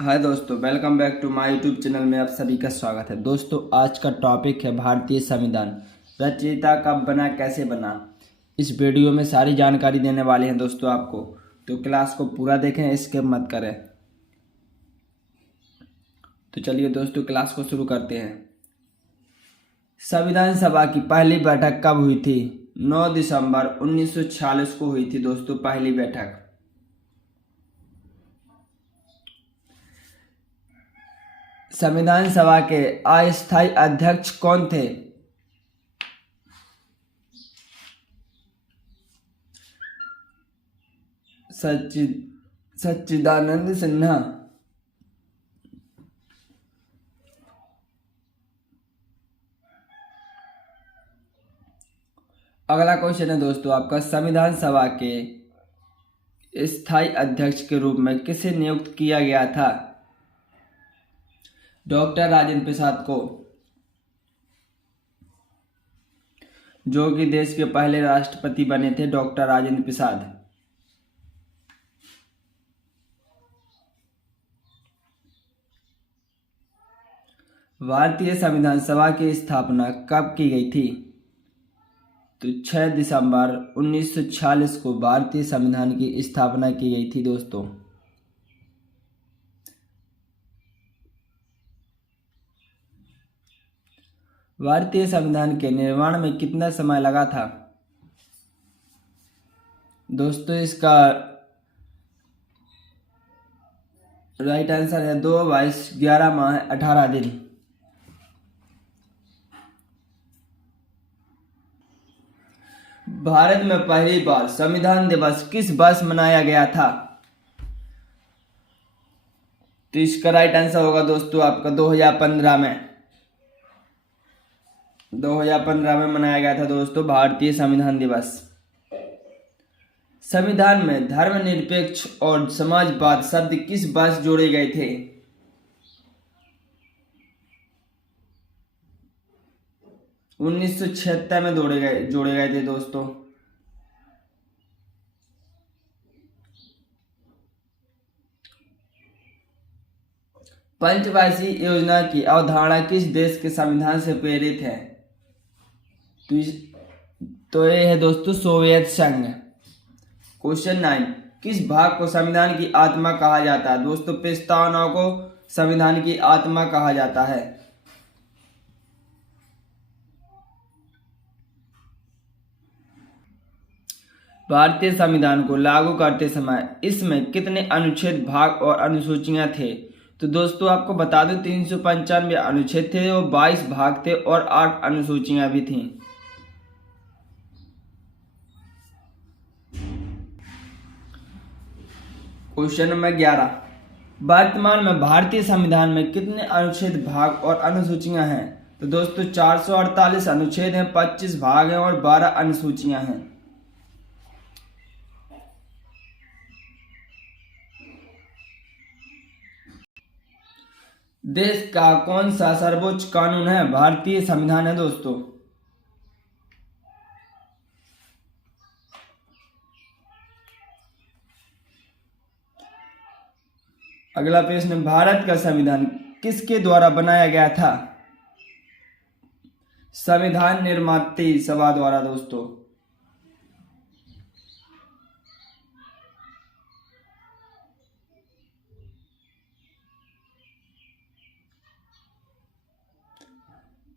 हाय दोस्तों, welcome back to my YouTube channel में आप सभी का स्वागत है। दोस्तों, आज का टॉपिक है भारतीय संविधान रचयिता कब बना, कैसे बना। इस वीडियो में सारी जानकारी देने वाले हैं दोस्तों आपको, तो क्लास को पूरा देखें, स्किप मत करें। तो चलिए दोस्तों, क्लास को शुरू करते हैं। संविधान सभा की पहली बैठक कब हुई थी? 9 दिसंबर 1946 को हुई थी दोस्तों पहली बैठक। संविधान सभा के अस्थायी अध्यक्ष कौन थे? सच्चिदानंद सिन्हा। अगला क्वेश्चन है दोस्तों आपका, संविधान सभा के स्थायी अध्यक्ष के रूप में किसे नियुक्त किया गया था? डॉक्टर राजेंद्र प्रसाद को, जो कि देश के पहले राष्ट्रपति बने थे, डॉक्टर राजेंद्र प्रसाद। भारतीय संविधान सभा की स्थापना कब की गई थी? तो 6 दिसंबर 1946 को भारतीय संविधान की स्थापना की गई थी दोस्तों। भारतीय संविधान के निर्माण में कितना समय लगा था? दोस्तों, इसका राइट आंसर है 2 वर्ष 11 माह 18 दिन। भारत में पहली बार संविधान दिवस किस वर्ष मनाया गया था? तो इसका राइट आंसर होगा दोस्तों आपका 2015 में। 2015 में मनाया गया था दोस्तों भारतीय संविधान दिवस। संविधान में धर्मनिरपेक्ष और समाजवाद शब्द किस वर्ष जोड़े गए थे? उन्नीस सौ 1976 में जोड़े गए थे दोस्तों। पंचवार्षिक योजना की अवधारणा किस देश के संविधान से प्रेरित है? तो ये है दोस्तों सोवियत संघ। क्वेश्चन 9, किस भाग को संविधान की आत्मा कहा जाता है? दोस्तों, प्रस्तावना को संविधान की आत्मा कहा जाता है। भारतीय संविधान को लागू करते समय इसमें कितने अनुच्छेद, भाग और अनुसूचियां थे? तो दोस्तों आपको बता दूं 395 अनुच्छेद थे और 22 भाग थे और 8 अनुसूचियां भी थीं। क्वेश्चन नंबर 11, वर्तमान में भारतीय संविधान में कितने अनुच्छेद, भाग और अनुसूचियां हैं? तो दोस्तों 448 अनुच्छेद हैं, 25 भाग हैं और 12 अनुसूचियां हैं। देश का कौन सा सर्वोच्च कानून है? भारतीय संविधान है दोस्तों। अगला प्रश्न, भारत का संविधान किसके द्वारा बनाया गया था? संविधान निर्मात्री सभा द्वारा दोस्तों।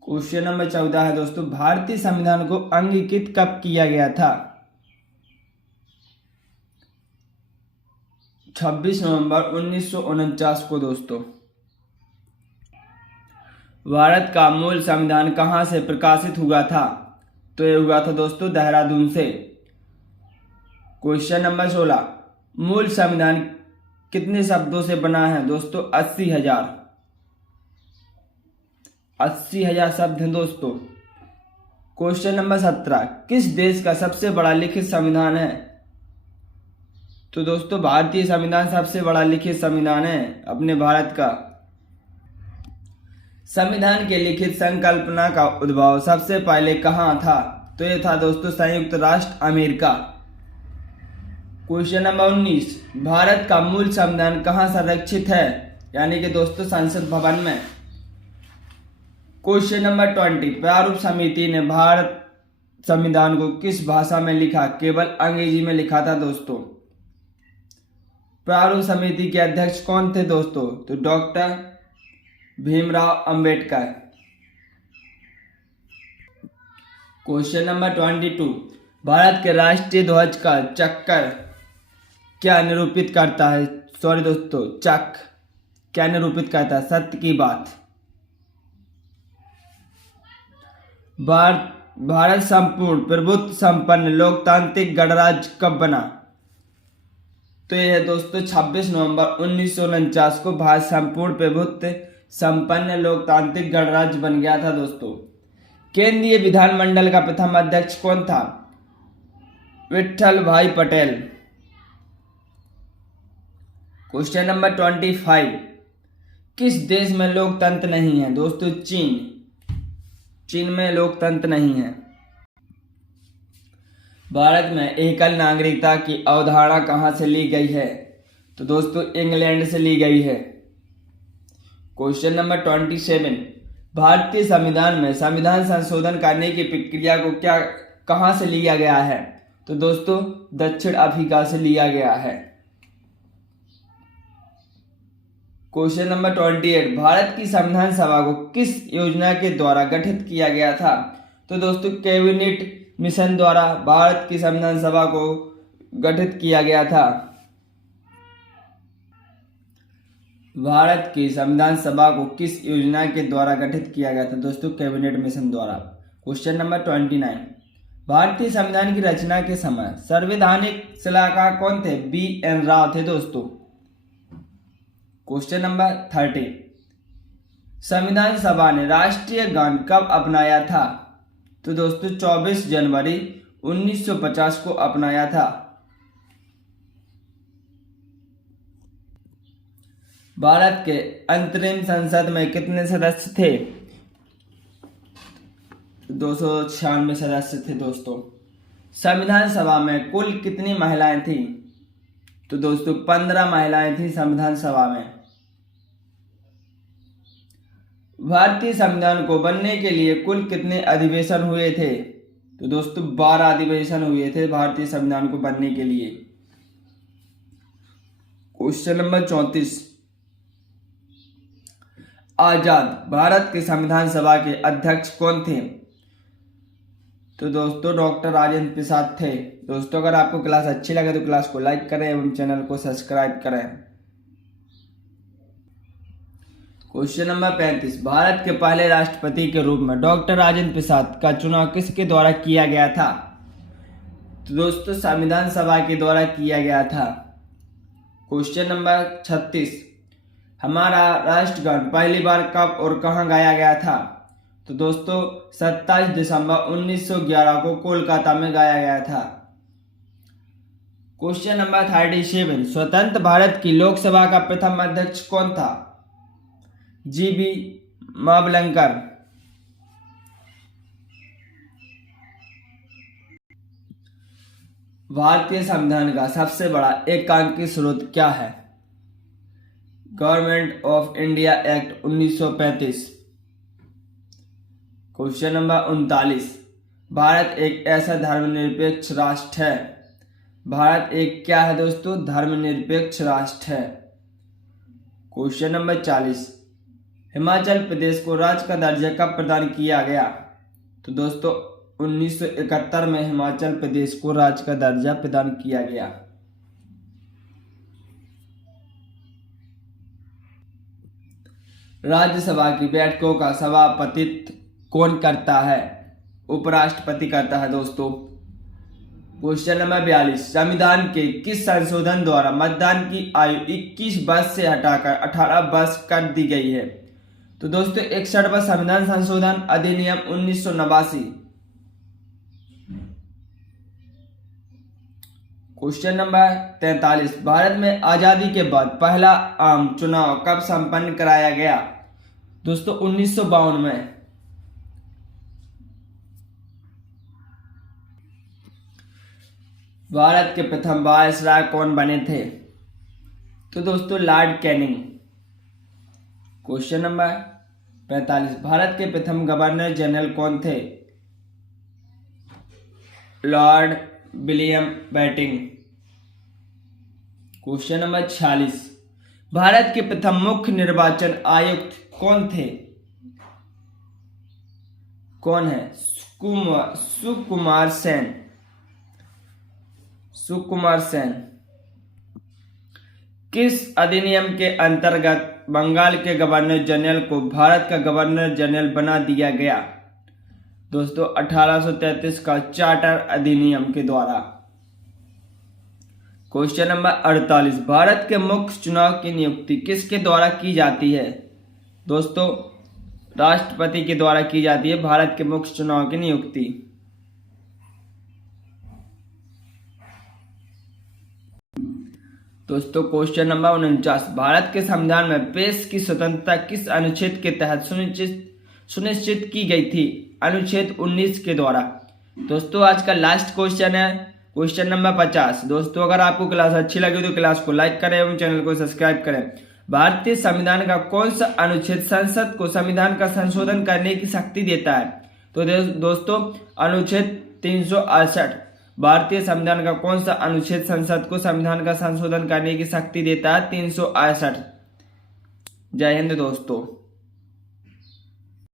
क्वेश्चन नंबर 14 है दोस्तों, भारतीय संविधान को अंगीकृत कब किया गया था? 26 नवंबर 1949 को दोस्तों। भारत का मूल संविधान कहां से प्रकाशित हुआ था? तो ये हुआ था दोस्तों देहरादून से। क्वेश्चन नंबर 16, मूल संविधान कितने शब्दों से बना है? दोस्तों 80,000। 80,000 शब्द हैं दोस्तों। क्वेश्चन नंबर 17, किस देश का सबसे बड़ा लिखित संविधान है? तो दोस्तों भारतीय संविधान सबसे बड़ा लिखित संविधान है अपने भारत का। संविधान के लिखित संकल्पना का उद्भव सबसे पहले कहां था? तो यह था दोस्तों संयुक्त राष्ट्र अमेरिका। क्वेश्चन नंबर 19, भारत का मूल संविधान कहां संरक्षित है? यानी कि दोस्तों संसद भवन में। क्वेश्चन नंबर 20, प्रारूप समिति ने भारत संविधान को किस भाषा में लिखा? केवल अंग्रेजी में लिखा था दोस्तों। प्रारूप समिति के अध्यक्ष कौन थे दोस्तों? तो doctor Bhimrao Ambedkar. Question number 22, Bharat के राष्ट्रीय ध्वज का चक्कर क्या निरूपित करता है? सॉरी दोस्तों, चक क्या निरूपित करता है? सत्य की बात। भारत संपूर्ण प्रभुत्व संपन्न लोकतांत्रिक गणराज्य कब बना? तो यह है दोस्तों 26 नवंबर 1949 को भारत संपूर्ण प्रभुत्व संपन्न लोकतांत्रिक गणराज्य बन गया था दोस्तों। केंद्रीय विधानमंडल का प्रथम अध्यक्ष कौन था? विट्ठल भाई पटेल। क्वेश्चन नंबर 25, किस देश में लोकतंत्र नहीं है? दोस्तों चीन। चीन में लोकतंत्र नहीं है। भारत में एकल नागरिकता की अवधारणा कहां से ली गई है? तो दोस्तों इंग्लैंड से ली गई है। क्वेश्चन नंबर 27, भारतीय संविधान में संविधान संशोधन करने की प्रक्रिया को कहां से लिया गया है? तो दोस्तों दक्षिण अफ्रीका से लिया गया है। क्वेश्चन नंबर 28, भारत की संविधान सभा को किस योजना के द्वारा गठित किया गया था? तो दोस्तों कैबिनेट मिशन द्वारा भारत की संविधान सभा को गठित किया गया था। भारत की संविधान सभा को किस योजना के द्वारा गठित किया गया था? दोस्तों कैबिनेट मिशन द्वारा। क्वेश्चन नंबर 29, भारतीय संविधान की रचना के समय संवैधानिक सलाहकार कौन थे? BN राव थे दोस्तों। क्वेश्चन नंबर 30, संविधान सभा ने राष्ट्रीय गान कब अपनाया था? तो दोस्तों 24 जनवरी 1950 को अपनाया था। भारत के अंतरिम संसद में कितने सदस्य थे? 296 सदस्य थे दोस्तों। संविधान सभा में कुल कितनी महिलाएं थी? तो दोस्तों 15 महिलाएं थी संविधान सभा में। भारतीय संविधान को बनने के लिए कुल कितने अधिवेशन हुए थे? तो दोस्तों 12 अधिवेशन हुए थे भारतीय संविधान को बनने के लिए। क्वेश्चन नंबर 34, आजाद भारत के संविधान सभा के अध्यक्ष कौन थे? तो दोस्तों डॉक्टर राजेंद्र प्रसाद थे। दोस्तों अगर आपको क्लास अच्छी लगे तो क्लास को लाइक करें एवं चैनल को सब्सक्राइब करें। क्वेश्चन नंबर 35, भारत के पहले राष्ट्रपति के रूप में डॉक्टर राजेंद्र प्रसाद का चुनाव किसके द्वारा किया गया था? तो दोस्तों संविधान सभा के द्वारा किया गया था। क्वेश्चन नंबर 36, हमारा राष्ट्रगान पहली बार कब और कहां गाया गया था? तो दोस्तों 27 दिसंबर 1911 को कोलकाता में गाया गया था। क्वेश्चन नंबर 37, स्वतंत्र भारत की लोकसभा का प्रथम अध्यक्ष कौन था? GB मावलंकर। भारतीय संविधान का सबसे बड़ा एकांकी स्रोत क्या है? Government of India act 1935। Question number 39, Bharat एक ऐसा धर्मनिरपेक्ष राष्ट्र है। भारत एक क्या है दोस्तों? धर्मनिरपेक्ष राष्ट्र है। क्वेश्चन नंबर 40, हिमाचल प्रदेश को राज्य का दर्जा कब प्रदान किया गया? तो दोस्तों 1971 में हिमाचल प्रदेश को राज्य का दर्जा प्रदान किया गया। राज्यसभा की बैठकों का सभापतित्व कौन करता है? उपराष्ट्रपति करता है दोस्तों। क्वेश्चन नंबर 42, संविधान के किस संशोधन द्वारा मतदान की आयु 21 वर्ष से हटाकर 18 वर्ष कर दी गई है? तो दोस्तों 61वां संविधान संशोधन अधिनियम 1989। क्वेश्चन नंबर 43, भारत में आजादी के बाद पहला आम चुनाव कब संपन्न कराया गया? दोस्तों 1952 में। भारत के प्रथम वायसराय कौन बने थे? तो दोस्तों Lord Canning. Question number 45, Bharat के प्रथम गवर्नर जनरल कौन थे? Lord William Bentinck. Question number 46, Bharat के प्रथम मुख्य निर्वाचन आयुक्त कौन थे? कौन है? सुकुमार सेन। सुकुमार सेन। किस अधिनियम के अंतर्गत बंगाल के गवर्नर जनरल को भारत का गवर्नर जनरल बना दिया गया? दोस्तों 1833 का चार्टर अधिनियम के द्वारा। क्वेश्चन नंबर 48, भारत के मुख्य चुनाव की नियुक्ति किसके द्वारा की जाती है? दोस्तों राष्ट्रपति के द्वारा की जाती है भारत के मुख्य चुनाव की नियुक्ति। दोस्तों क्वेश्चन नंबर 49, भारत के संविधान में प्रेस की स्वतंत्रता किस अनुच्छेद के तहत सुनिश्चित की गई थी? अनुच्छेद 19 के द्वारा। दोस्तों आज का लास्ट क्वेश्चन है क्वेश्चन नंबर 50। दोस्तों अगर आपको क्लास अच्छी लगी तो क्लास को लाइक करें एवं चैनल को सब्सक्राइब करें। भारतीय संविधान का कौन सा अनुच्छेद संसद को संविधान का संशोधन करने की शक्ति देता है? तो दोस्तों अनुच्छेद 368। भारतीय संविधान का कौन सा अनुच्छेद संसद को संविधान का संशोधन करने की शक्ति देता है? 368। जय हिंद दोस्तों।